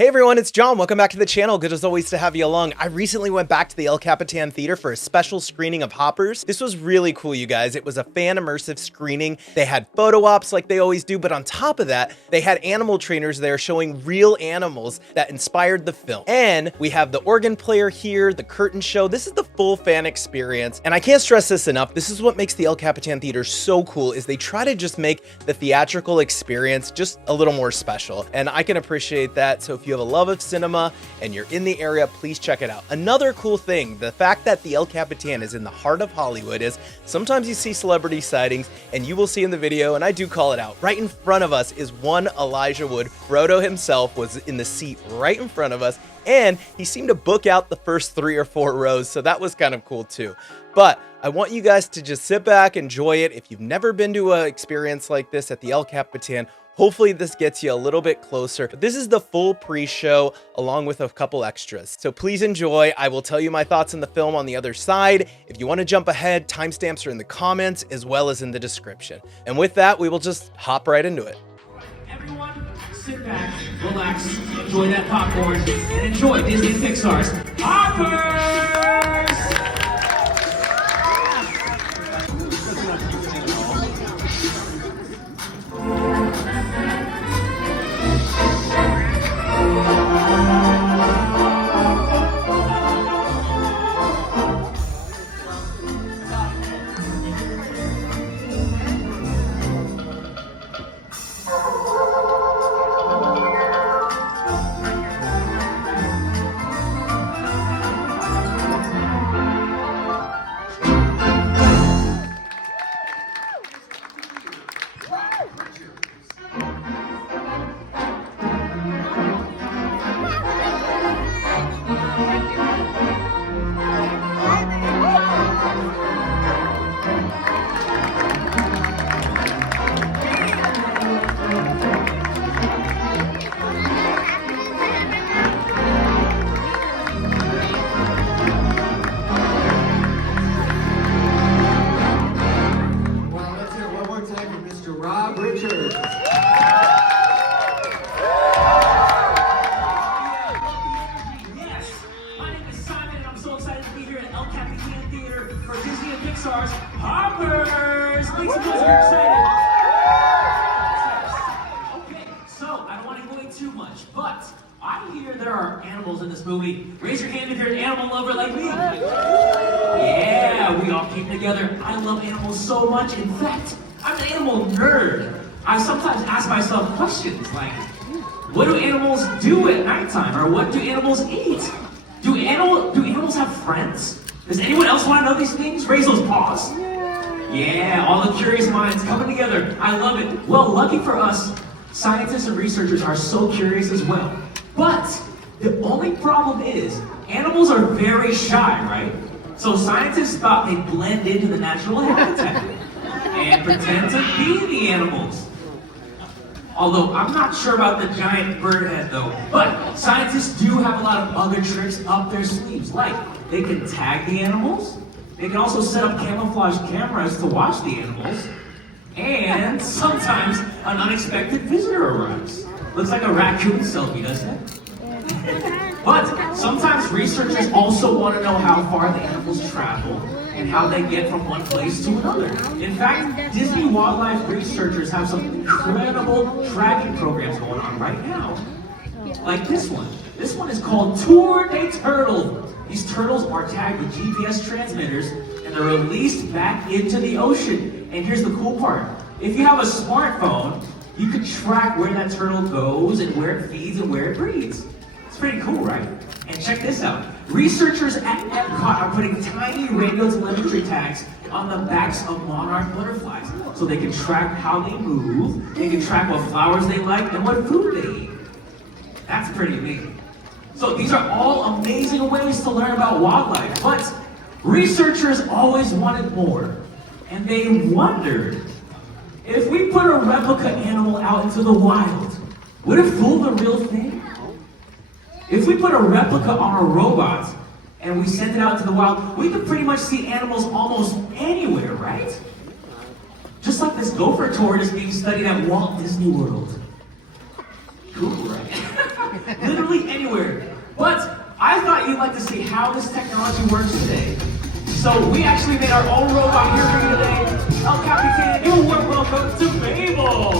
Hey everyone, it's John. Welcome back to the channel. Good as always to have you along. I recently went back to the ElCapitan Theatre for a special screening of Hoppers. This was really cool, you guys. It was a fan immersive screening. They had photo ops like they always do, but on top of that, they had animal trainers there showing real animals that inspired the film. And we have the organ player here, the Curtin show. This is the full fan experience. And I can't stress this enough. This is what makes the ElCapitan Theatre so cool, is they try to just make the theatrical experience just a little more special. And I can appreciate that. So if you have a love of cinema and you're in the area, please check it out. Another cool thing, the fact that the ElCapitan is in the heart of Hollywood, is sometimes you see celebrity sightings, and you will see in the video, and I do call it out, right in front of us is one Elijah Wood. Frodo himself was in the seat right in front of us, and he seemed to book out the first 3 or 4 rows, so that was kind of cool too. But I want you guys to just sit back, enjoy it. If you've never been to an experience like this at the ElCapitan, hopefully this gets you a little bit closer. But this is the full pre-show along with a couple extras. So please enjoy. I will tell you my thoughts on the film on the other side. If you want to jump ahead, timestamps are in the comments as well as in the description. And with that, we will just hop right into it. Everyone, sit back, relax, enjoy that popcorn, and enjoy Disney and Pixar's Hoppers! ElCapitan Theatre for Disney and Pixar's Hoppers! Makes you guys excited. Okay, so I don't want to go into too much, but I hear there are animals in this movie. Raise your hand if you're an animal lover like me. Yeah, we all came together. I love animals so much. In fact, I'm an animal nerd. I sometimes ask myself questions like, what do animals do at nighttime? Or what do animals eat? Do animals have friends? Does anyone else want to know these things? Raise those paws. Yeah, all the curious minds coming together. I love it. Well, lucky for us, scientists and researchers are so curious as well. But the only problem is, animals are very shy, right? So scientists thought they'd blend into the natural habitat and pretend to be the animals. Although, I'm not sure about the giant bird head though. But scientists do have a lot of other tricks up their sleeves. Like, they can tag the animals. They can also set up camouflage cameras to watch the animals. And sometimes an unexpected visitor arrives. Looks like a raccoon selfie, doesn't it? But sometimes researchers also want to know how far the animals travel and how they get from one place to another. In fact, Disney wildlife researchers have some incredible tracking programs going on right now. Like this one. This one is called Tour de Turtle. These turtles are tagged with GPS transmitters and they're released back into the ocean. And here's the cool part. If you have a smartphone, you can track where that turtle goes and where it feeds and where it breeds. It's pretty cool, right? And check this out. Researchers at Epcot are putting tiny radio telemetry tags on the backs of monarch butterflies so they can track how they move, they can track what flowers they like, and what food they eat. That's pretty amazing. So these are all amazing ways to learn about wildlife, but researchers always wanted more. And they wondered, if we put a replica animal out into the wild, would it fool the real thing? If we put a replica on a robot and we send it out into the wild, we could pretty much see animals almost anywhere, right? Just like this gopher tortoise being studied at Walt Disney World. Cool, right? literally anywhere. But I thought you'd like to see how this technology works today. So we actually made our own robot here for you today. ElCapitan, you're welcome to Mabel.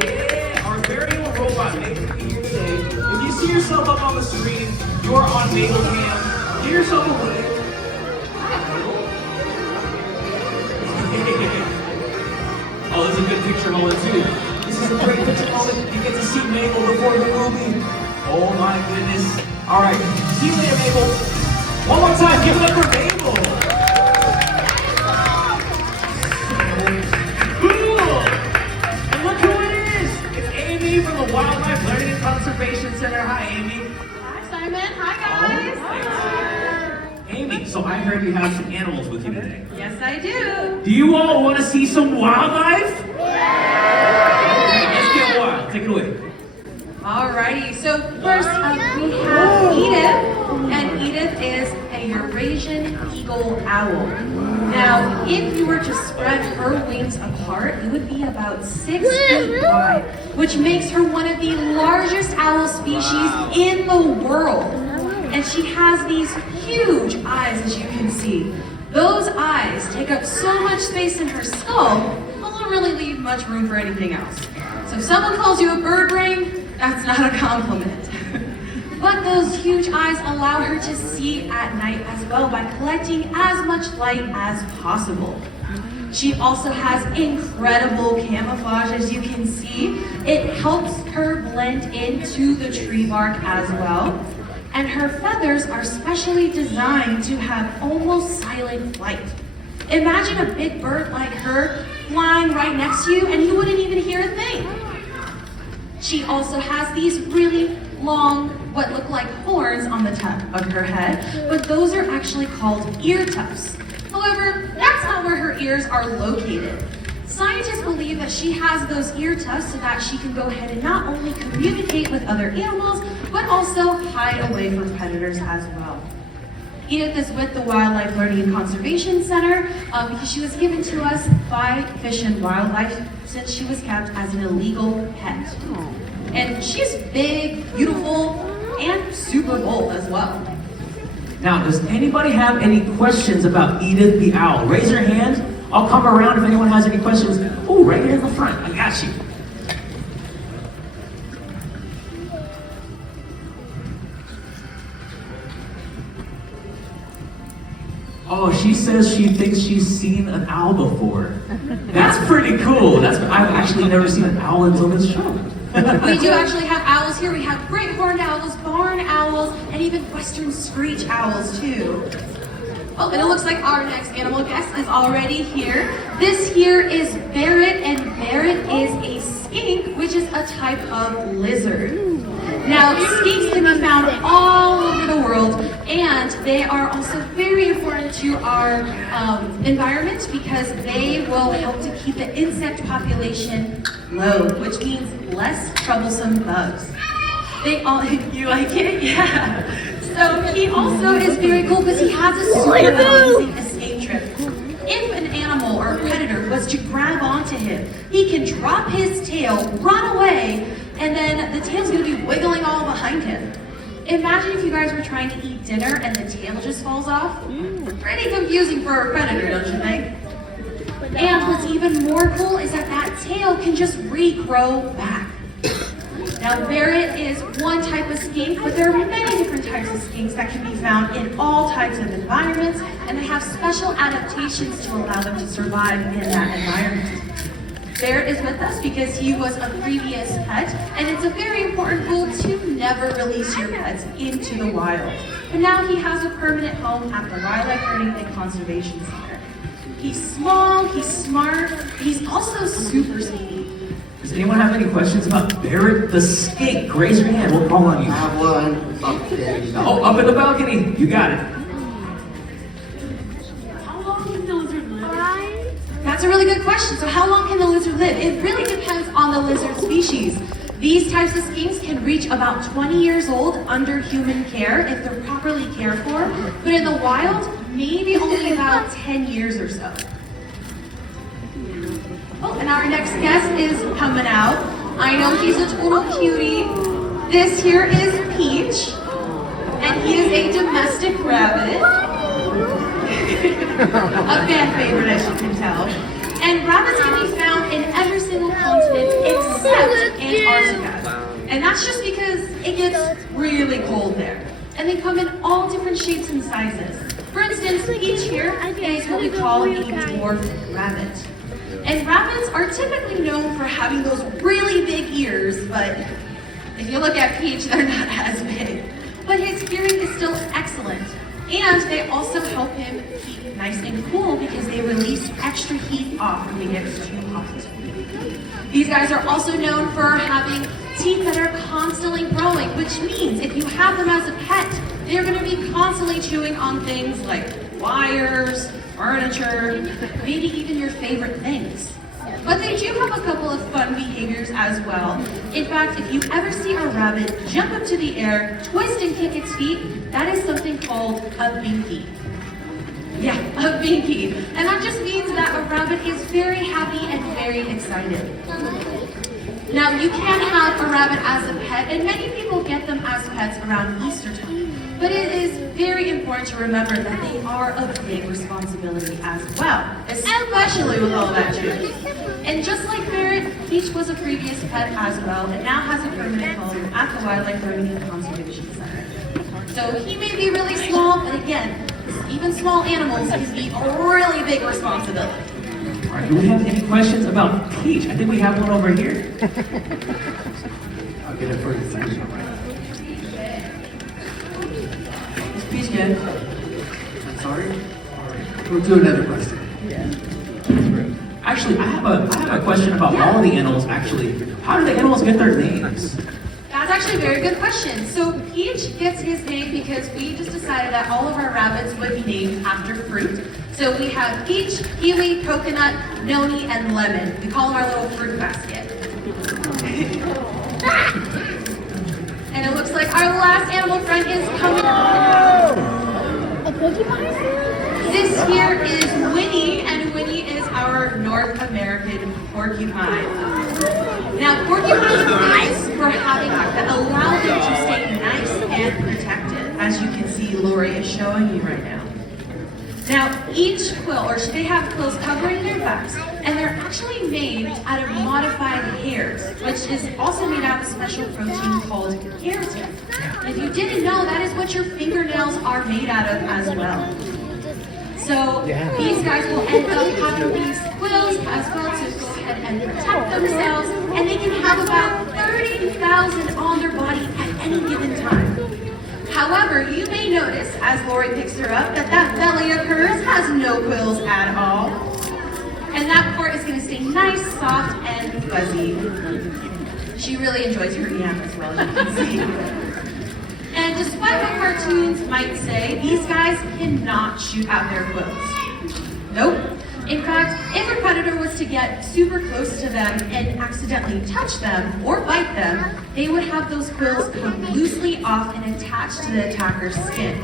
Yeah, our very own robot made for you here today. If you see yourself up on the screen, you're on Mabel Cam. Give yourself a wave. Oh, this is a good picture moment too. This is a great picture moment. You get to see Mabel before the movie. Oh my goodness. All right, see you later, Mabel. One more time, give it up for Mabel. Cool. And look who it is. It's Amy from the Wildlife Learning and Conservation Center. Hi, Amy. Hi, Simon. Hi, guys. Amy, so I heard you have some animals with you today. Yes, I do. Do you all want to see some wildlife? Okay, let's get wild. Take it away. Alrighty. So first up, we have Edith, and Edith is a Eurasian eagle owl. Now, if you were to spread her wings apart, it would be about 6 feet wide, which makes her one of the largest owl species in the world. And she has these huge eyes, as you can see. Those eyes take up so much space in her skull, it won't really leave much room for anything else. So if someone calls you a bird brain, that's not a compliment. But those huge eyes allow her to see at night as well by collecting as much light as possible. She also has incredible camouflage, as you can see. It helps her blend into the tree bark as well. And her feathers are specially designed to have almost silent flight. Imagine a big bird like her flying right next to you and you wouldn't even hear a thing. She also has these really long, what look like horns on the top of her head, but those are actually called ear tufts. However, that's not where her ears are located. Scientists believe that she has those ear tufts so that she can go ahead and not only communicate with other animals, but also hide away from predators as well. Edith is with the Wildlife Learning and Conservation Center because she was given to us by Fish and Wildlife since she was kept as an illegal pet. And she's big, beautiful, and super bold as well. Now, does anybody have any questions about Edith the owl? Raise your hand. I'll come around if anyone has any questions. Oh, right here in the front. I got you. Oh, she says she thinks she's seen an owl before. That's pretty cool. I've actually never seen an owl until this show. We do actually have owls here. We have great horned owls, barn owls, and even western screech owls too. Oh, and it looks like our next animal guest is already here. This here is Barrett, and Barrett is a skink, which is a type of lizard. Now, skinks can be found all over the world, and they are also very important to our environment because they will help to keep the insect population low, which means less troublesome bugs. They all, you like it? Yeah. So he also is very cool because he has a super amazing escape trick. If an animal or a predator was to grab onto him, he can drop his tail, run away, and then the tail's going to be wiggling all behind him. Imagine if you guys were trying to eat dinner and the tail just falls off. Pretty confusing for a predator, don't you think? And what's even more cool is that that tail can just regrow back. Now, Barrett is one type of skink, but there are many different types of skinks that can be found in all types of environments, and they have special adaptations to allow them to survive in that environment. Barrett is with us because he was a previous pet, and it's a very important rule to never release your pets into the wild. But now he has a permanent home at the Wildlife Learning and Conservation Center. He's small, he's smart, he's also super sneaky. Does anyone have any questions about Barrett the skink? Raise your hand, we'll call on you. I have one up there. Oh, up in the balcony, you got it. How long can the lizard live? That's a really good question. So how long can the lizard live? It really depends on the lizard species. These types of skinks can reach about 20 years old under human care if they're properly cared for, but in the wild, maybe only about 10 years or so. Oh, and our next guest is coming out. I know he's a total cutie. This here is Peach, and he is a domestic rabbit. A fan favorite, as you can tell. And rabbits can be found in every single continent except Antarctica. And that's just because it gets really cold there. And they come in all different shapes and sizes. For instance, Peach here is what we call a dwarf rabbit. And rabbits are typically known for having those really big ears, but if you look at Peach, they're not as big. But his hearing is still excellent. And they also help him keep nice and cool because they release extra heat off when it gets too hot. These guys are also known for having teeth that are constantly growing, which means if you have them as a pet, they're going to be constantly chewing on things like wires, furniture, maybe even your favorite things. But they do have a couple of fun behaviors as well. In fact, if you ever see a rabbit jump up to the air, twist and kick its feet, that is something called a binky. Yeah, a binky. And that just means that a rabbit is very happy and very excited. Now, you can have a rabbit as a pet, and many people get them as pets around Easter time. But it is very important to remember that they are a big responsibility as well, especially with all that chewing. And just like Ferret, Peach was a previous pet as well, and now has a permanent home at the Wildlife Learning and Conservation Center. So he may be really small, but again, even small animals can be a really big responsibility. All right, do we have any questions about Peach? I think we have one over here. I'll get it for you. Is Peach good? I'm sorry? We'll do another question. Actually, I have a question about all the animals, actually. How do the animals get their names? That's actually a very good question. So Peach gets his name because we just decided that all of our rabbits would be named after fruit. So we have peach, kiwi, coconut, noni, and lemon. We call them our little fruit basket. And it looks like our last animal friend is coming up. A porcupine? This here is Winnie, and Winnie is our North American porcupine. Now, porcupines are nice for having that allow them to stay nice and protected, as you can see Lori is showing you right now. Now, each quill, or they have quills covering their backs, and they're actually made out of modified hairs, which is also made out of a special protein called keratin. And if you didn't know, that is what your fingernails are made out of as well. So these guys will end up having these quills as well to go ahead and protect themselves, and they can have about 30,000 on their body at any given time. However, you may notice, as Lori picks her up, that belly of hers has no quills at all. And that part is going to stay nice, soft, and fuzzy. She really enjoys her yam as well, you can see. And despite what cartoons might say, these guys cannot shoot out their quills. Nope. In fact, if a predator was to get super close to them and accidentally touch them or bite them, they would have those quills come loosely off and attach to the attacker's skin.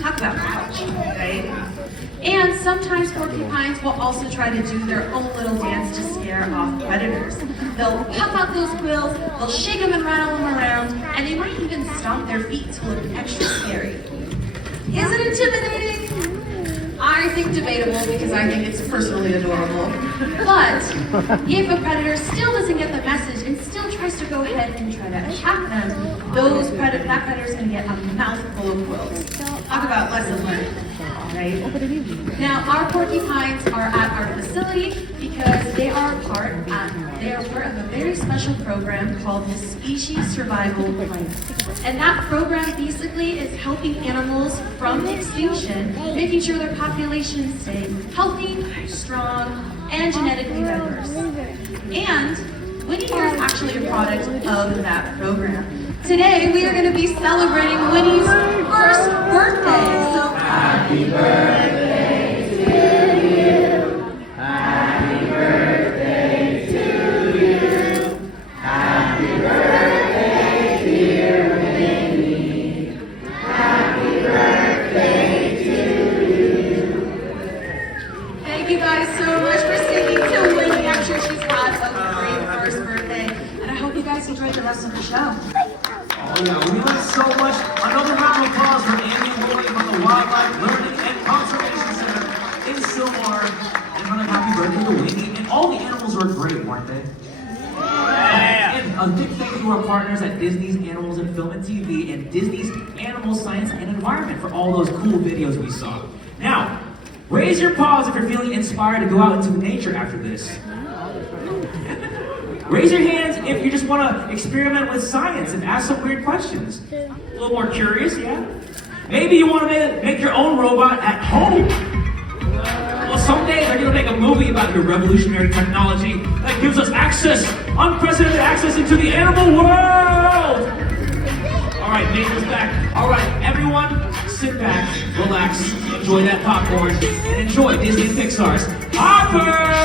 Talk about ouch, right? And sometimes porcupines will also try to do their own little dance to scare off predators. They'll puff out those quills, they'll shake them and rattle them around, and they might even stomp their feet to look extra scary. Is it intimidating? I think debatable because I think it's personally adorable. But if a predator still doesn't get the message and still tries to go ahead and try to attack them, that predator's going to get a mouthful of quills. Talk about lesson learned. Right? Now, our porcupines are at our facility because they are part of a very special program called the Species Survival Plan. And that program basically is helping animals from extinction, making sure their populations stay healthy, strong, and genetically diverse. And Winnie here is actually a product of that program. Today, we are going to be celebrating Winnie's first birthday. So happy birthday to you. Happy birthday to you. Happy birthday, dear Winnie. Happy birthday to you. Thank you guys so much for singing to Winnie. I'm sure she's had a great first birthday. And Oh yeah, we learned so much. Another round of applause for Andy and Willie from the Wildlife Learning and Conservation Center in Silmar. And another happy birthday to Winnie. And all the animals were great, weren't they? And a big thank you to our partners at Disney's Animals in Film and TV and Disney's Animal Science and Environment for all those cool videos we saw. Now, raise your paws if you're feeling inspired to go out into nature after this. Raise your hands if you just want to experiment with science and ask some weird questions. A little more curious, yeah? Maybe you want to make your own robot at home. Well, someday they're going to make a movie about your revolutionary technology that gives us access, unprecedented access into the animal world. All right, nature's back. All right, everyone, sit back, relax, enjoy that popcorn, and enjoy Disney and Pixar's Hoppers!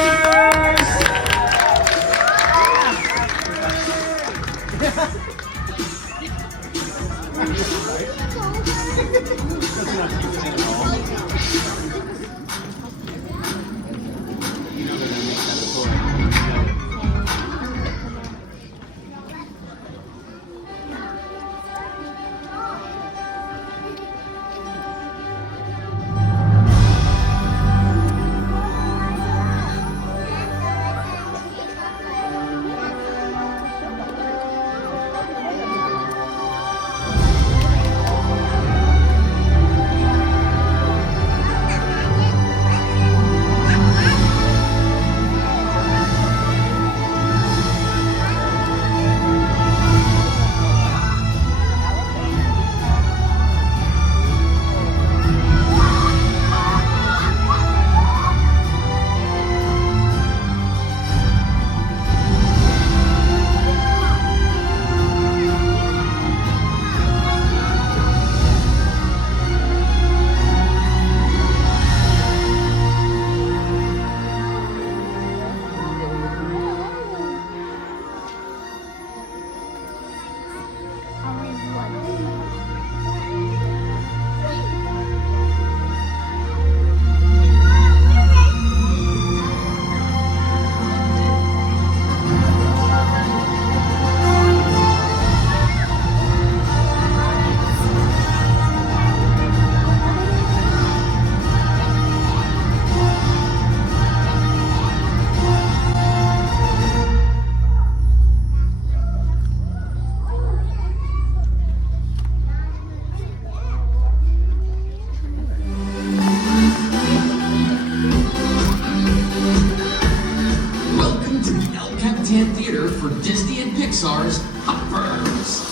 Capitan Theatre for Disney and Pixar's Hoppers.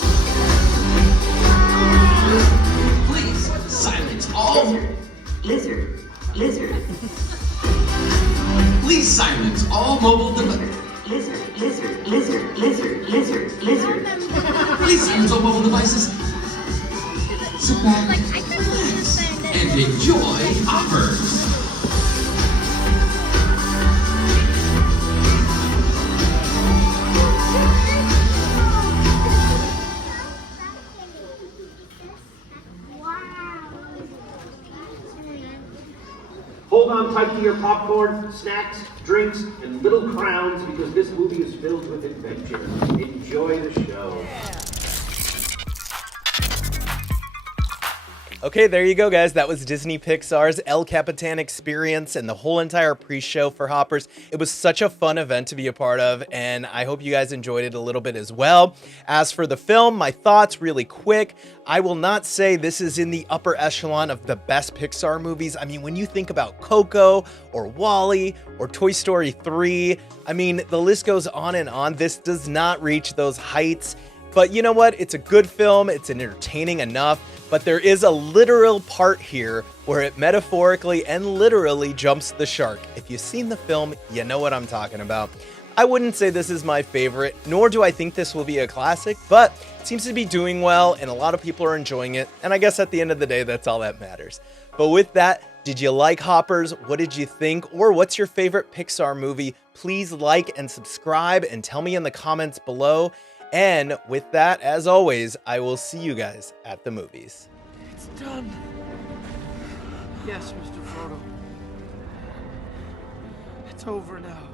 Please silence all... Lizard. Please silence all mobile devices. Lizard. Please silence all mobile devices. Sit back, relax, and enjoy Hoppers. Hold on tight to your popcorn, snacks, drinks, and little crowns because this movie is filled with adventure. Enjoy the show. Okay, there you go, guys. That was Disney Pixar's ElCapitan experience and the whole entire pre-show for Hoppers. It was such a fun event to be a part of, and I hope you guys enjoyed it a little bit as well. As for the film, my thoughts really quick. I will not say this is in the upper echelon of the best Pixar movies. I mean, when you think about Coco or WALL-E or Toy Story 3, I mean, the list goes on and on. This does not reach those heights. But you know what? It's a good film. It's entertaining enough. But there is a literal part here where it metaphorically and literally jumps the shark. If you've seen the film, you know what I'm talking about. I wouldn't say this is my favorite, nor do I think this will be a classic, but it seems to be doing well and a lot of people are enjoying it. And I guess at the end of the day, that's all that matters. But with that, did you like Hoppers? What did you think? Or what's your favorite Pixar movie? Please like and subscribe and tell me in the comments below. And with that, as always, I will see you guys at the movies. It's done. Yes, Mr. Frodo. It's over now.